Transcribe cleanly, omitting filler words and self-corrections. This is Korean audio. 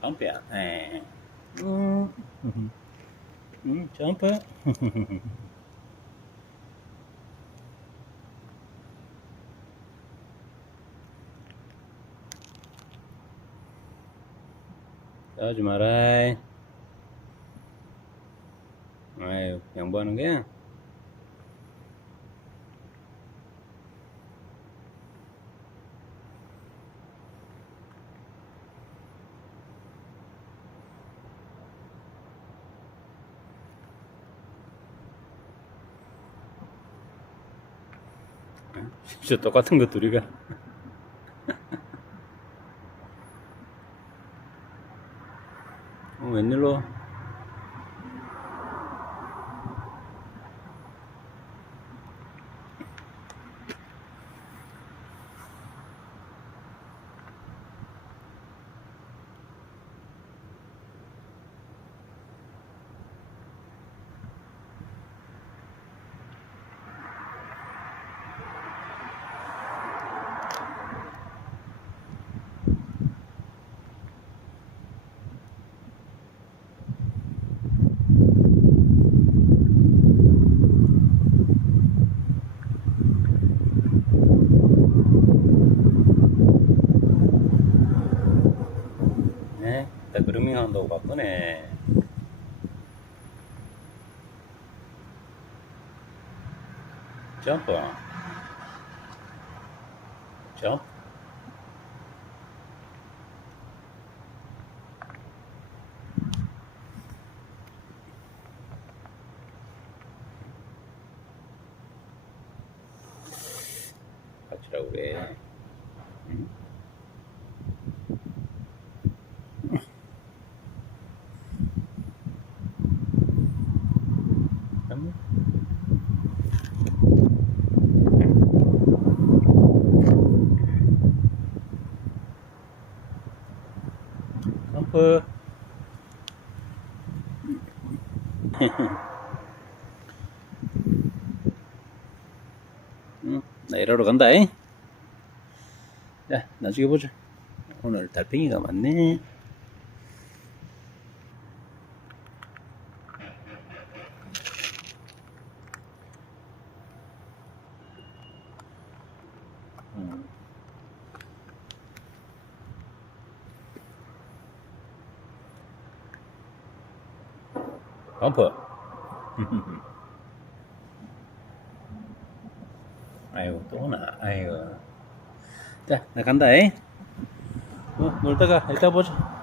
점프야. 에. 점프. 싸우지 마라. 아유, 양보하는 거야? 진짜 똑같은 거 둘이가. 웬일로? 네? 나 그루밍 한다고 바쁘네. 점프. 점프. 같이라고 그래. 응? 점프. 응, 나 일하러 간다잉. 자, 나중에 보자. 오늘 달팽이가 많네. 점프. 아이고, 또 오나. 아이고. 자, 나 간다잉. 놀다가 이따 보자.